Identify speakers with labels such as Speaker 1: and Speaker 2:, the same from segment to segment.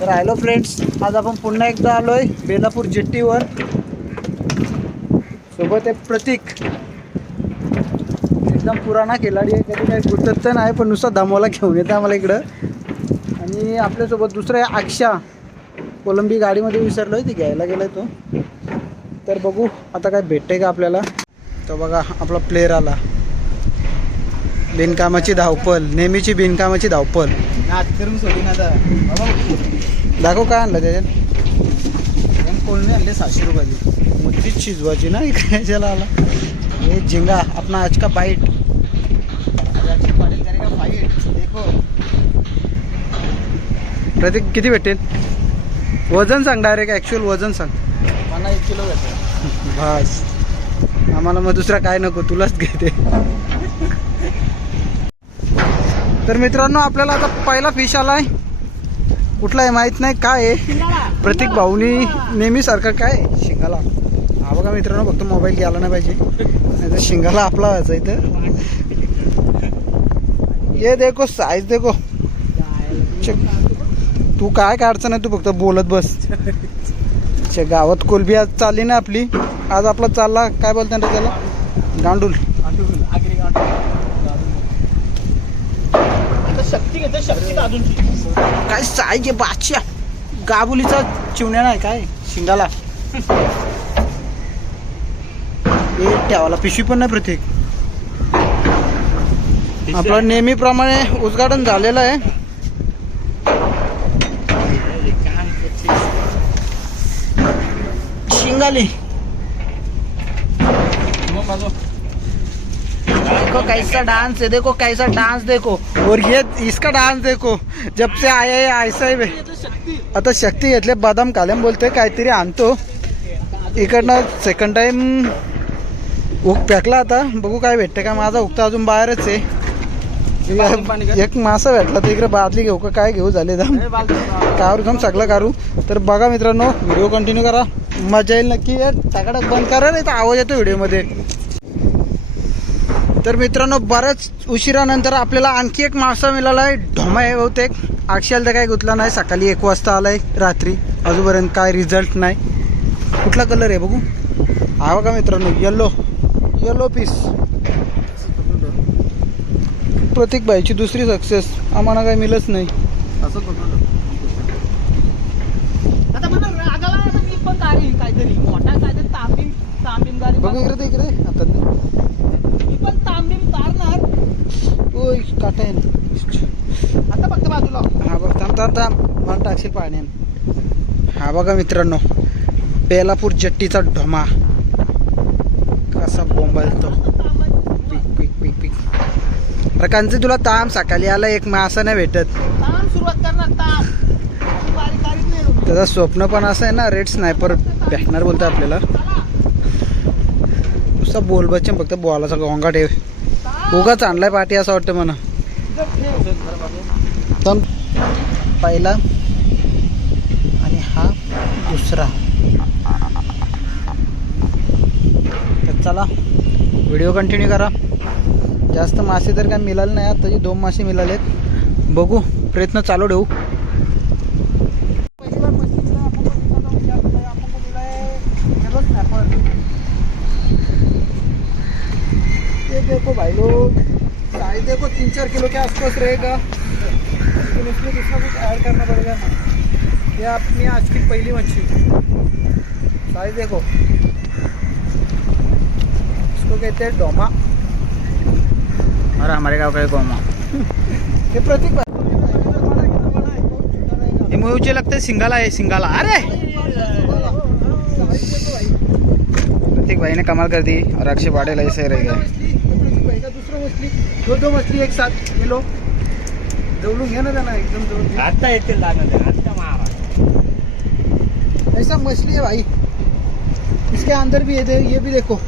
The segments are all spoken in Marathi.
Speaker 1: तर हॅलो फ्रेंड्स आज आपण पुन्हा एकदा आलो आहे बेलापूर जेट्टीवर. सोबत आहे प्रतीक. एकदम पुराणा खिलाडी आहे कधी काही गुतत तर नाही पण नुसता दमवाला घेऊन येतं आम्हाला इकडं. आणि आपल्यासोबत दुसरं आहे अक्षा कोलंबी गाडीमध्ये विसरलो आहे ती घ्यायला गेलाय तो. तर बघू आता काय भेटते का आपल्याला? तर बघा आपला प्लेअर आला. बिनकामाची धावपल नेहमीची बिनकामाची धावपल दाखव काय आणलं त्याच्यात?
Speaker 2: कोळणे आणले सहाशे रुपयाची. मुठीच शिजवायची ना काय त्याला आला. हे झिंगा आपला आज का बाईट?
Speaker 1: प्रत्येक किती भेटेल? वजन सांग डायरेक्ट ॲक्च्युअल वजन सांग. मला एक किलो घेतो बस. आम्हाला मग दुसरा काय नको तुलाच घेते. तर मित्रांनो आपल्याला आता पहिला फिश आलाय. कुठला आहे माहीत नाही काय आहे? प्रतीक भाऊनी नेहमीसारखं काय? शिंगाला. हा बघा मित्रांनो फक्त मोबाईल घ्यायला नाही पाहिजे. नाही तर शिंगाला आपला व्हायचा इथं. ये देखो साईज देखो. तू काय काय अडचण आहे तू फक्त बोलत बस. गावात कोलबी आज चालली ना आपली. आज आपला चालला काय बोलतात त्याला? गांडूल आगरी आता
Speaker 2: शक्ती घेतो शक्ती अजूनची.
Speaker 1: काय साईज आहे बादशा गाबुलीचा चिवण्या नाही काय? शिंगाला. हे ठेवाला पिशवी पण नाही प्रत्येक. आपलं नेहमीप्रमाणे उद्घाटन झालेलं आहे. शिंगाली देखो कैसा डांस है? देखो कैसा डांस देखो। और ये इसका डांस देखो जब से आया है ऐसा ही आता शक्ती घेतले बदाम कालम बोलते काहीतरी आणतो इकडनं सेकंड टाइम उक फेकला आता बघू काय भेटते का? माझा उगता अजून बाहेरच आहे. एक मासा भेटला तर इकडे बादली घेऊ का? काय घेऊ झाले दाम? कारू काम सगळं कारू तर बघा मित्रांनो व्हिडिओ कंटिन्यू करा. मजा येईल नक्की. टाकाटाक बंद करा नाही तर आवाज येतो व्हिडिओमध्ये तर मित्रांनो बऱ्याच उशिरानंतर आपल्याला आणखी एक मासा मिळाला आहे. ढोमा आहे बहुतेक. अक्षयाला तर काय गुतला नाही. सकाळी एक वाजता आलाय रात्री. अजूनपर्यंत काय रिझल्ट नाही. कुठला कलर आहे बघू? हा बघा मित्रांनो येल्लो येल्लो पीस प्रतीक भाईची दुसरी सक्सेस आम्हाला काय मिळत नाही. असं तांबीम गाडी बघू इकडे ते इकडे आता मी
Speaker 2: पण तांबीम तारणार
Speaker 1: ओय काटा आहे
Speaker 2: आता फक्त बाजूला.
Speaker 1: हा बघ थांब थांब थांब. मला टाकशील पाण्यात हा बघा मित्रांनो बेलापूर जट्टीचा ढोमा कसा बोंबलतो पिक पिक पिक पिक. अरे कांचे तुला ताम सकाळी आला एक मासा नाही भेटत.
Speaker 2: ताम सुरुवात करणार ताम.
Speaker 1: त्याचं स्वप्न पण असं आहे ना रेड स्नायपर भेटणार बोलतो आपल्याला. नुसता बोल बच्चन फक्त बॉलाचा गोंगा ठेव. उगाच आणलाय पाठी असं वाटतं म्हणा तर पहिला आणि हा दुसरा. तर चला व्हिडिओ कंटिन्यू करा. जास्त मासे तर काय मिळाले नाही तरी दोन मासे मिळालेत. बघू प्रयत्न चालू ठेवू.
Speaker 2: भाई लोग देखो तीन चार किलो के आसपास रहेगा। लेकिन इसमें दूसरा कुछ ऐड करना पड़ेगा। ये अपनी आज की पहली मच्छी। साइज़ देखो। इसको कहते हैं डोमा। और हमारे गाँव का गोमा।
Speaker 1: ये प्रतीक भाई। ये मुझे लगता है सिंगाला है सिंगाला। अरे! प्रतीक भाई ने कमाल कर दी और अक्षय पाटिल ऐसे रह गए।
Speaker 2: दो दो मछली एक साथ ये लो। जवळून घ्या ना त्यांना एकदम जवळून. आता येतील लागणार आता मारा। ऐसा मछली है भाई। इसके अंदर भी ये ये भी देखो।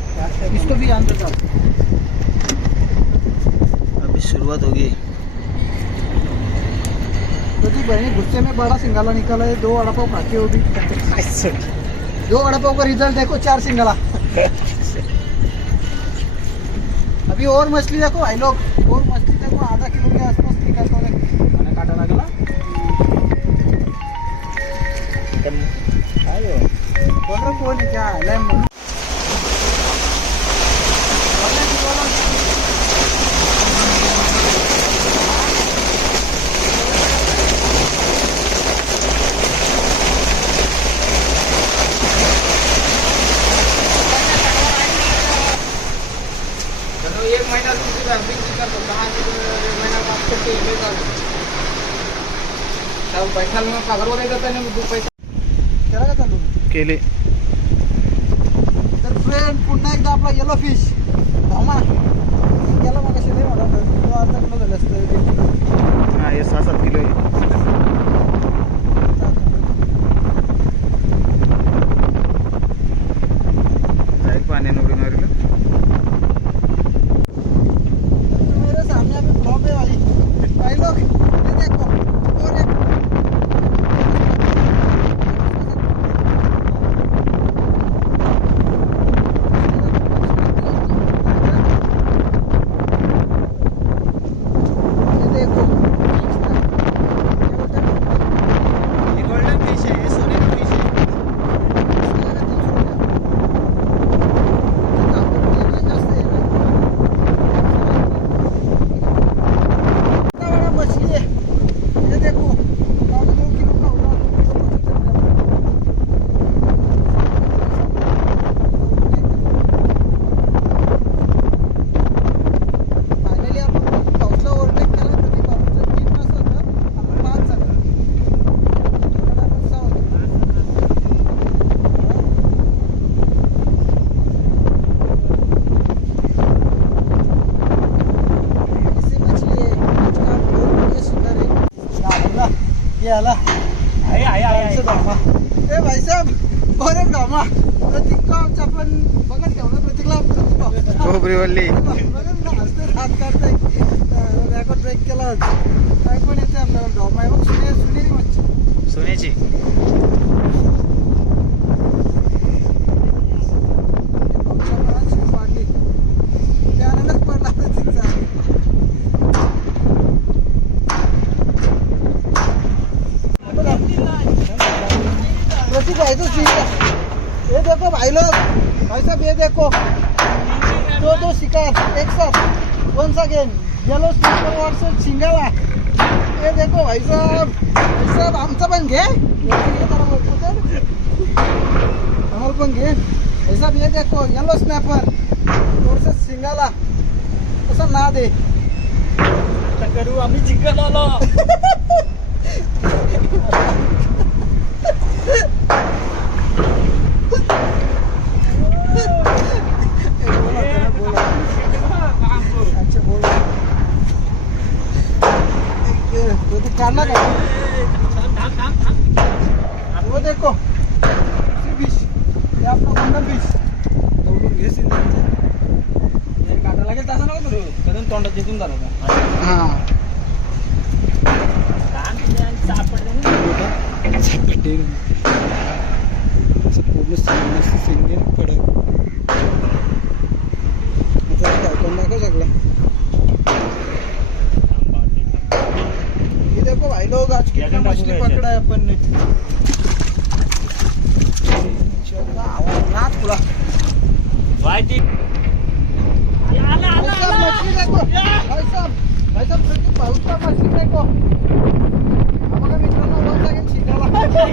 Speaker 2: इसको भी अंदर डाल।
Speaker 1: अभी शुरुआत होगी।
Speaker 2: प्रतीक भाई ने गुस्से में बड़ा सिंगाला निकाला है दो वड़ा पाव खाके हो भी। दो वड़ा का रिज़ल्ट देखो चार सिंगाला। अभी और मछली देखो भाई लोग। और मछली देखो आधा किलो के आसपास निकल तो मैंने काटा लगला आयो बोल रहा कौन है क्या लेम महीना दो हज़ार बीस का तो कहाँ से महीना बात करके ले जाओ बैठल में पगार वगैरह पैसा केला का चालू? केले. तर फ्रेंड पुन्हा एकदा आपला येलो फिश भामा गेला मग कशी नाही मला? तो आता किलो झालं असतं
Speaker 1: हा सहा सात किलो आहे. पाण्याने उडी मारलं
Speaker 2: मेरे सामने अभी फ्लॉप है भाई भाई लोग ये देखो और एक ये देखो गोल्डन फिश आहे सोनेरी फिश आहे मछली है ये देखो पाँच दो किलो का होगा दो किलो पचहत्तर ग्राम फायनली आपण पाऊसला ओव्हरटेक केला कधी पाऊसचं तीन तास होतं आपण पाच झालं थोडा टाइम सहा होतं ऐसी मछली है इसका बहुत बढ़िया शिकार है
Speaker 1: आला ये आला. आहे आहे आहे ऐसे धामा.
Speaker 2: ए भाई साहब एक धामा. प्रतीक आपण बघत ठेवलं प्रतीकला प्रतीक
Speaker 1: भाऊ. खोबरी वल्ली
Speaker 2: बघा ना, हसते हात काढताय. रेकॉर्ड ब्रेक केला होता. काय पण येते आपल्याला आहे सुने सुनेरी मच्छी. सोन्याची प्रतीक भाई तो है। ये देखो भाई लोग भाई साहब ये देखो. दो दो शिकार. एक साथ. कौन सा गेम येलो स्पीकर वर्सेस सिंगला ये देखो भाई साहब. भाई साहब आमचा पण घे. आम्हाला पण घे. भाई साहब ये देखो. येलो स्नॅपर वर्सेस सिंगला कसा ना दे.
Speaker 1: करू. आम्ही जिंकत आलो
Speaker 2: बोला त्याला बोला अच्छा बोला ये, तो तू काढला का वो देखो फिश हे आपला गुंडम फिश दौडून घे सिंधूचं. काटा लागेल तसं नको करू करून तोंडात जिंकून झालं का हा सापडले
Speaker 1: सापडे पूर्ण सिंगल सिंगल कडक
Speaker 2: देखो भाई लोग आज कितना मछली पकड़ा है अपन ने आवाज ना थोड़ा माहिती आला आला. मछली देखो भाई साहब भाई साहब का मछली देखो आम्हाला मित्रांनो वर लागेल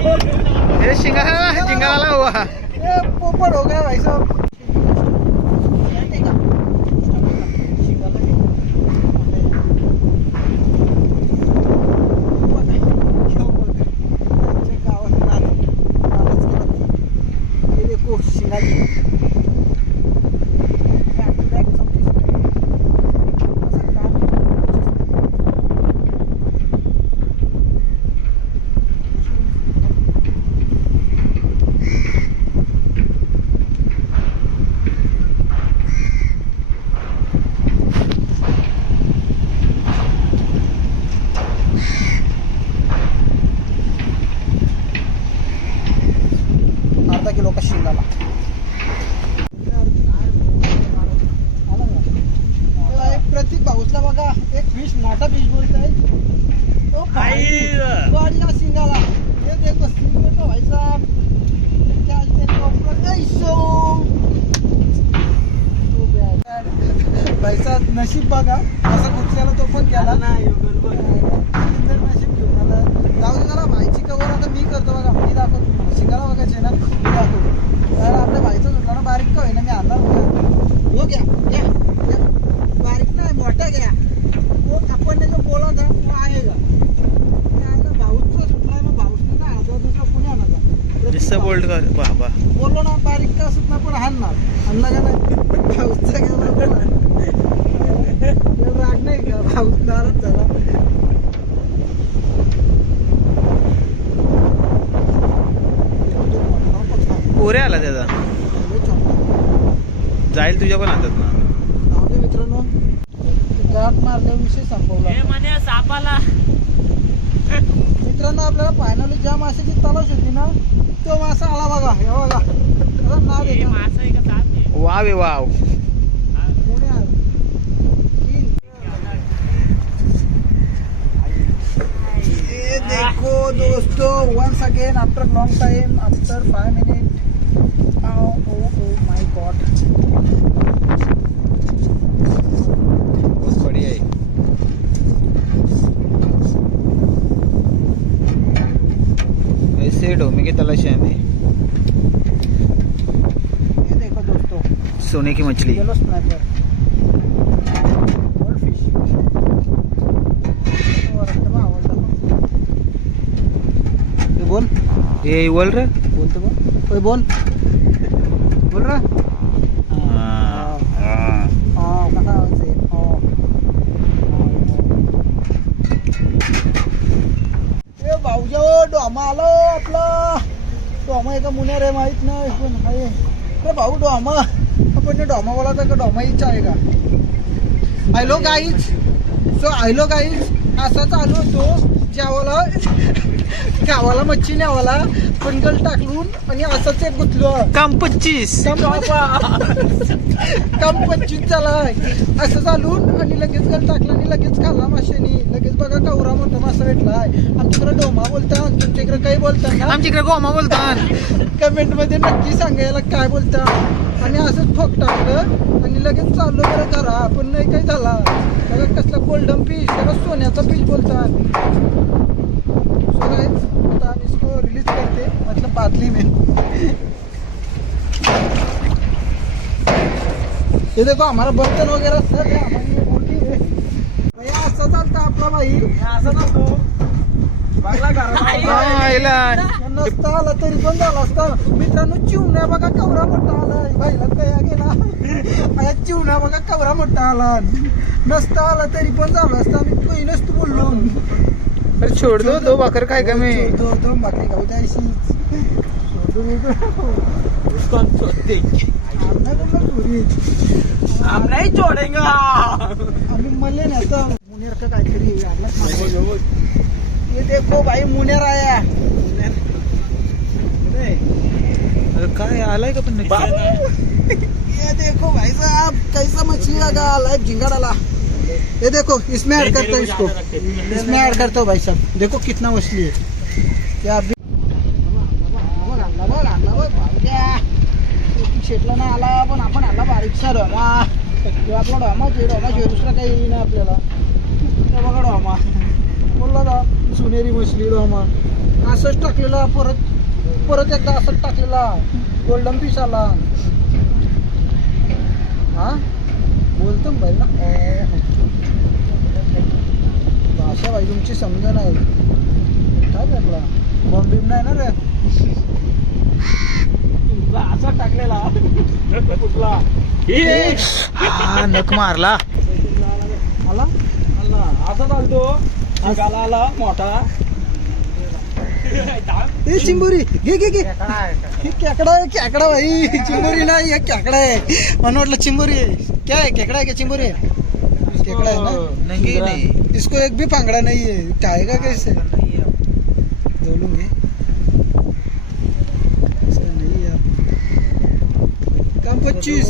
Speaker 1: ये शिंगा शिंगा वाला हुआ।
Speaker 2: ये पोपट हो गया भाई साहब अर्धा किलो का शिंगाला आला का? तेव्हा एक प्रतीक पाऊसला बघा एक फिश मोठा फिश बोलताय तो आई. वाढला शिंगाला हे देखो सिंग देखो भाई साहब क्या देखो ऊपर ऐसो भाई साहब नशीब बघा असा कुठल्याला तो पण केला नाही बरोबर जर नशीब घेऊन आला जाऊ दे जरा भाईची कवर आता मी करतो बघा मी दाखवतो तुम्हाला. शिकायला बघायचे ना मी दाखवतो तर आपल्या भाईचा सुटला ना बारीक का होईना मी आणणार होतो. हो घ्या घ्या घ्या. बारीक नाही मोठा घ्या तो आपण जो बोला था वो आएगा ते आएगा भाऊचं
Speaker 1: असं बोल्ड कर बाबा
Speaker 2: बोललो ना बारीक का असत ना पण हाणणार हाणला का नाही भाऊचा गेला बोला. एवढं राग नाही का भाऊ नाराज झाला
Speaker 1: पोरे आला त्याचा जाईल तुझ्या पण हातात ना.
Speaker 2: मित्रांनो. गाठ मारल्या विषय संपवला.
Speaker 1: हे म्हणे सापाला.
Speaker 2: मित्रांनो आपल्याला फायनली ज्या माशाची तलाश होती ना तो मासा आला बघा. हे बघा. त्याला नाव हे देतो मासा आहे का
Speaker 1: साप आहे? वाव आहे वाव. पुणे आहे. तीन.
Speaker 2: ये देखो दोस्तों once again after long time after five minutes my god
Speaker 1: बहुत बढ़िया है ऐसे डोमे की तलाश है हमें
Speaker 2: ये देखो दोस्तों
Speaker 1: सोने की मछली
Speaker 2: येलो स्नैपर बोल? ये बोल रे बोलतो बोल। ओय बोल बोल। रे हाँ, हाँ. हा कसा आवाज आहे हो ए भाऊजा डोमा आलो आपला डोमा एका मुन्या रे माहीत नाही पण आहे रे भाऊ डोमा आपण डोमा बोलायचा का डोमा इच्छा आहे का hello guys so hello guys असा चालू होतो ज्यावाला गावाला मच्छी न्यावाला पंगल टाकलून आणि असंच एक गुतलो.
Speaker 1: काम पच्चीस.
Speaker 2: काम पंचवीस झालाय. असं चालून आणि लगेच गल टाकला आणि लगेच खाल्ला माशानी लगेच बघा कवरा मोठा मासा भेटलाय. आमच्याकडे डोमा बोलतात तुमच्याकडे काही बोलतात ना?
Speaker 1: आमच्या इकडे गोमा बोलतात.
Speaker 2: कमेंटमध्ये नक्की सांगायला काय बोलता आणि असंच ठोक टाकलं आणि लगेच चाललो बरं करा पण नाही काही झाला. कसला गोल्डन पीस त्याला सोन्याचा पीस बोलतात. सो guys, आता आम्ही इसको रिलीज करते मतलब बादली में. ये देखो हमारा बर्तन वगैरह सब है हमारी ये बोटी है. भैया असं चालतं आपला भाई? असं नसतो
Speaker 1: हा, याला
Speaker 2: नसता आला तरी पण झाला असता. मित्रांनो चिवण्या बघा कवरा मोठा आला. बाईला कया गेला. चिवण्या बघा कवरा मोठा आला. नसता आला तरी पण झाला असता. काही नसतो बोललो.
Speaker 1: अरे छोड़ दो दो बकर दो दो? हम नहीं छोड़ेंगे. आम्ही
Speaker 2: मले मुनेर का काहीतरी आणलंच मागे. ये देखो भाई मुनेर आया
Speaker 1: अरे काय आलाय का पण?
Speaker 2: ये देखो भाई साहब कैसा मछली लगा लाइव झिंगा डाला ये देखो इसमें ऐड करता हूँ इसको। इसमें ऐड करता हूँ भाई साहब। देखो कितना मछली है। क्या अभी शेटला नाही आला पण आपण आला बारीकसा डोमा तो आपला डोमा जे डोमा दुसरा काही येईल ना आपल्याला ते बघा डोमा बोलला का सोनेरी मछली डोमा असंच टाकलेला परत परत एकदा असंच टाकलेला गोल्डन पीस आला हा? बोलतो ना भाई ना ए. भाषा भाई तुमची समजा नाही. काय टाकला बॉम्ब बिम नाही ना रे? असा टाकलेला. कुठला?
Speaker 1: हा नख मारला.
Speaker 2: मला असा चालतो. शिकाला आला मोठा. ए चिंबोरी घे घे घे। हे खेकडा आहे खेकडा भाई? चिंबोरी नाही हे खेकडा आहे मला वाटलं चिंबोरी आहे क्या है खेकडा है क्या चिंबोरी है? खेकडा है ना? नंगी नहीं। इसको एक भी फांगड़ा नहीं है। खाएगा कैसे धोलूंगे इसका नहीं है। काम पच्चीस।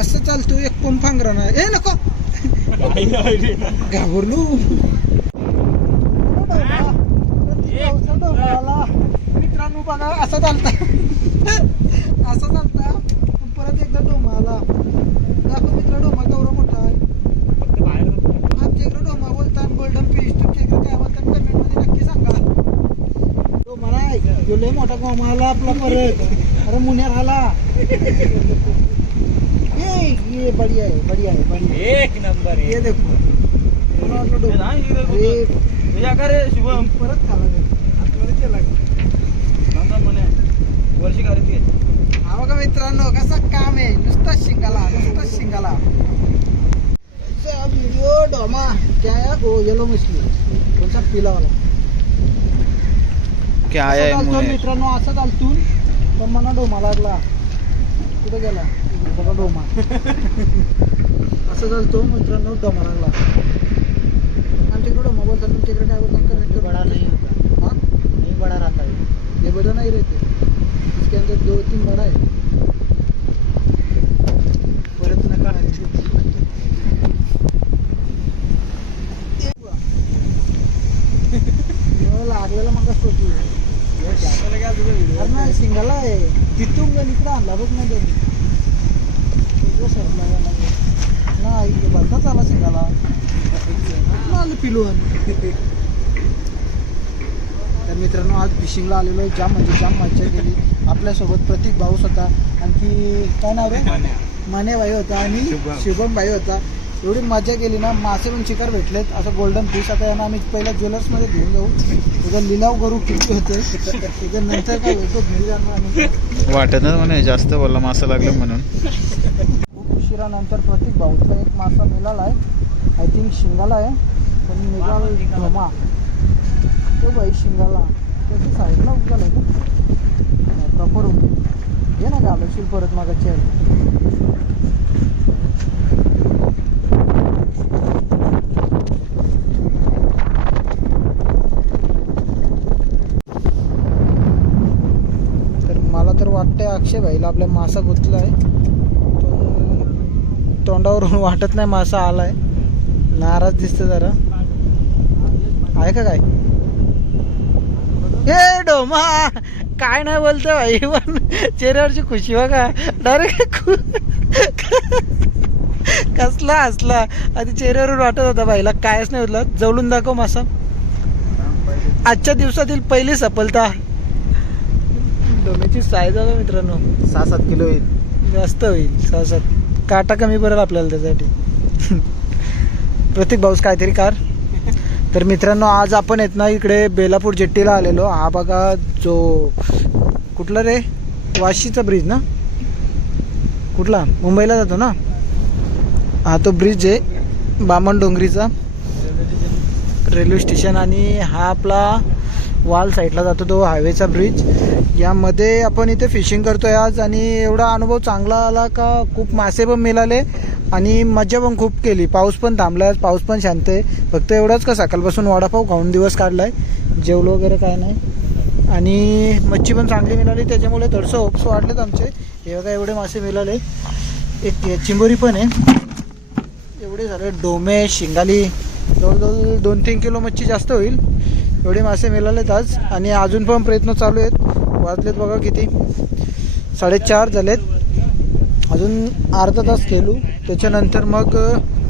Speaker 2: असं चालतो एक पण फांगरा नाही ए नको। घाबरलो मित्रांनो बघा असं चालता असं चालता परत एकदा डोमा आला दाखव मित्र डोमा केवढा मोठा आहे. आमच्या इकडे डोमा बोलतात गोल्डन फिश तुमच्या इकडे काय बोलतात कमेंटमध्ये नक्की सांगा. डोमा नाही ह्यो लय मोठा गोमा आला आपला परत. अरे मुन्यार आला. ये ये बढ़िया है बढ़िया है
Speaker 1: बढ़िया. एक नंबर
Speaker 2: ये देखो. डोमा. परत खाला आतमध्ये केला वर्षी खरेदी आहे. हा बघा मित्रांनो कसं काम आहे? नुसता शिंगाला नुसता शिंगाला. डोमा क्या है? ओ येलो मछली. पिला वाला. क्या मित्रांनो असं चालतून पण मला डोमा लागला. कुठे गेला? बघा डोमा. असं चालतो मित्रांनो डोमा लागला. आमच्याकडे डोमा बोलतात तुमच्याकडे काय बोलतात? करेक्ट बडा नाही. हाँ? नहीं बड़ा रहता है ये बड़ा नहीं रहते इसके दोन तीन बड़ा है परत नका लागलेला मग अरे नाही सिंगला आहे. तिथून गण इकडे आणला बघ ना त्यांनी. वेगळं सरला याला बघ. नाही बंदच आला सिंगाला. कुठून आलं पिलून? तर मित्रांनो आज फिशिंगला आलेलो आहे. जाम म्हणजे जाम मज्जा केली. आपल्यासोबत प्रतीक भाऊस होता आणखी काय नाव रे? माने भाई होता आणि शुभम. शुभम भाई होता. एवढी मजा केली ना मासे पण शिकार भेटलेत. असं गोल्डन फिश आता यांना आम्ही पहिल्या ज्वेलर्समध्ये घेऊन जाऊ. उद्या लिलाव करू किती होते. उद्या नंतर काय होतो घरी जाणार
Speaker 1: आम्ही. वाटतच म्हणे जास्त बोलला मासा लागलं म्हणून.
Speaker 2: खूप उशिरानंतर प्रतीक भाऊचा एक मासा मिळाला आहे. आय थिंक शिंगाला आहे. पण निघाला धोमा. तो बाई शिंगाला. त्याच्या साईडला उगाला आहे प्रॉपर होते हे ना घालवशील परत मागाची तर मला तर वाटतंय अक्षय भाईला आपल्या मासा गुतला आहे तोंडावरून वाटत नाही मासा आलाय. नाराज दिसतो जरा. आहे का काय? ए डोमा! काय नाही बोलतो भाई पण चेहऱ्यावरची खुशी बघा. डायरेक्ट कसला हसला. आधी चेहऱ्यावरून वाटत होता भाईला कायच नाही होतला जवळून दाखव मासा आजच्या दिवसातील पहिली सफलता. डोम्याची साईज आहे मित्रांनो.
Speaker 1: सहा सात किलो येईल.
Speaker 2: जास्त होईल. सहा सात काटा कमी पडेल आपल्याला त्यासाठी. प्रतीक भाऊस काहीतरी कार. तर मित्रांनो आज आपण येत ना इकडे बेलापूर जेट्टीला आलेलो. हा बघा जो कुठला रे? वाशीचा ब्रिज ना? कुठला? मुंबईला जातो ना? हा तो ब्रिज आहे बामण डोंगरीचा. रेल्वे स्टेशन आणि हा आपला वाल साईडला जातो तो हायवेचा ब्रिज. यामध्ये आपण इथे फिशिंग करतोय आज आणि एवढा अनुभव चांगला आला का? खूप मासे पण मिळाले. आणि मज्जा पण खूप केली. पाऊस पण थांबला आज पाऊस पण शांत आहे. फक्त एवढंच का सकाळपासून वडापाव खाऊन दिवस काढलाय. जेवलो वगैरे काय नाही. आणि मच्छी पण चांगली मिळाली त्याच्यामुळे थोडंसं होप्स वाढलेत आमचे. हे बघा एवढे मासे मिळाले. एक चिंबोरी पण आहे. एवढे झाले डोमे शिंगाली जवळजवळ दोन तीन किलो मच्छी जास्त होईल. एवढे मासे मिळालेत आज. आणि अजून पण प्रयत्न चालू आहेत. वाजलेत बघा किती. साडेचार झालेत. अजून अर्धा तास खेळू. त्याच्यानंतर मग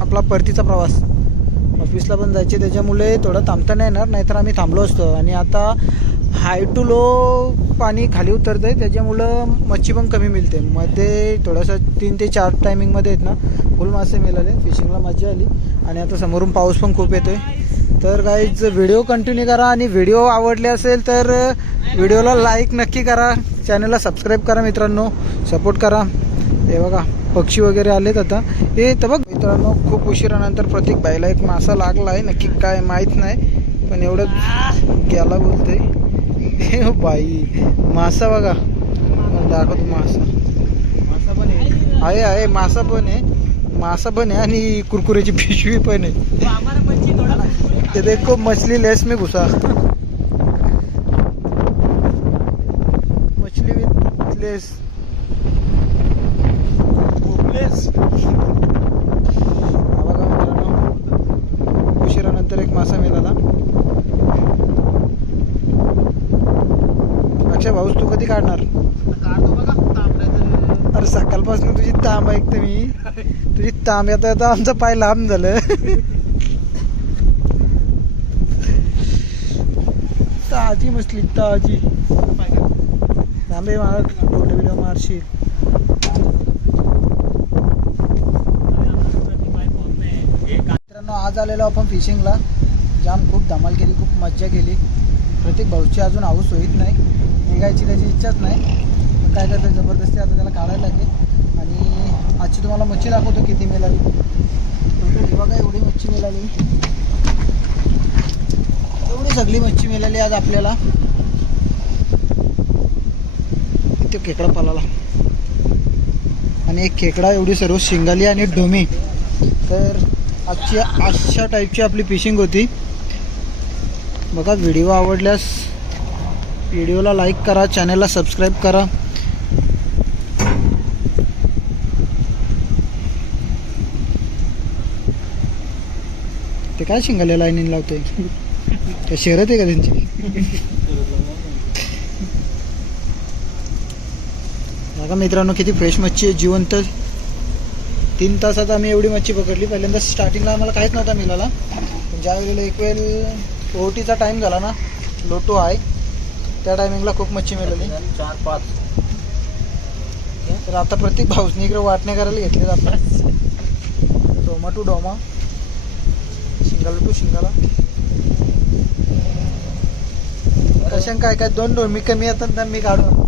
Speaker 2: आपला परतीचा प्रवास. ऑफिसला पण जायचे त्याच्यामुळे थोडं थांबता नाही येणार नाहीतर आम्ही थांबलो असतो. आणि आता हाय टू लो पाणी खाली उतरतं आहे त्याच्यामुळं मच्छी पण कमी मिळते. मध्ये थोडंसं तीन ते चार टायमिंगमध्ये आहेत ना फुल मासे मिळाले फिशिंगला मजा आली. आणि आता समोरून पाऊस पण खूप येतोय. तर काहीच व्हिडिओ कंटिन्यू करा. आणि व्हिडिओ आवडले असेल तर व्हिडिओला लाईक नक्की करा. चॅनलला सबस्क्राईब करा मित्रांनो. सपोर्ट करा. हे बघा. पक्षी वगैरे आलेत आता. हे तर बघ मित्रांनो खूप उशिरानंतर प्रतीक बाईला एक मासा लागला आहे नक्की काय माहीत नाही पण एवढं गेला बोलते हे बाई मासा बघा. दाखवतो मासा. मासा पण आहे. आहे मासा पण आहे. मासा पण आहे आणि कुरकुऱ्याची पिशवी पण आहे. ये देखो मछली लेस में घुसा. मछली विथ लेस. येस बघा मित्रांनो उशिरानंतर एक मासा मिळाला. अच्छा भाऊस तू कधी काढणार? बघा अरे सकाळपासून तुझी तांब ऐकते मी. तुझी तांब येता येता आमचं पाय लांब झालं. ताजी मसली ताजी. तांबे मार फोटो व्हिडिओ मारशील मित्रांनो आज आलेलो आपण फिशिंगला जाम खूप धमाल केली खूप मज्जा केली. प्रत्येक भाऊची अजून हाऊस होईत नाही. निघायची त्याची इच्छाच नाही. पण काय करतं जबरदस्ती आता त्याला काढायला लागेल. आणि आजची तुम्हाला मच्छी दाखवतो किती मिळाली. टोटल बघा एवढी मच्छी मिळाली. एवढी सगळी मच्छी मिळाली आज आपल्याला. तो खेकडा पालाला. आणि एक खेकडा एवढी सर्व शिंगाली आणि डोमी. तर आजची अशा टाईपची आपली फिशिंग होती. बघा व्हिडिओ आवडल्यास व्हिडिओला लाईक करा चॅनलला सबस्क्राईब करा. ते काय शिंगाले लाईनीन लावतोय? ते शहरात आहे का त्यांची? बघा मित्रांनो किती फ्रेश मच्छी आहे जिवंत. तीन तासात आम्ही एवढी मच्छी पकडली. पहिल्यांदा स्टार्टिंगला आम्हाला काहीच नव्हता मिळाला. पण ज्या वेळेला एक वेळ ओटीचा टाईम झाला ना लोटो आहे त्या टायमिंगला खूप मच्छी मिळाली. चार पाच तर आता प्रत्येक भाऊसनी इकडे वाटण्या करायला घेतले जातात डोमा टू डोमा शिंगाला टू शिंगाला. कशा काय काय दोन डोमी कमी येतात तर मी काढून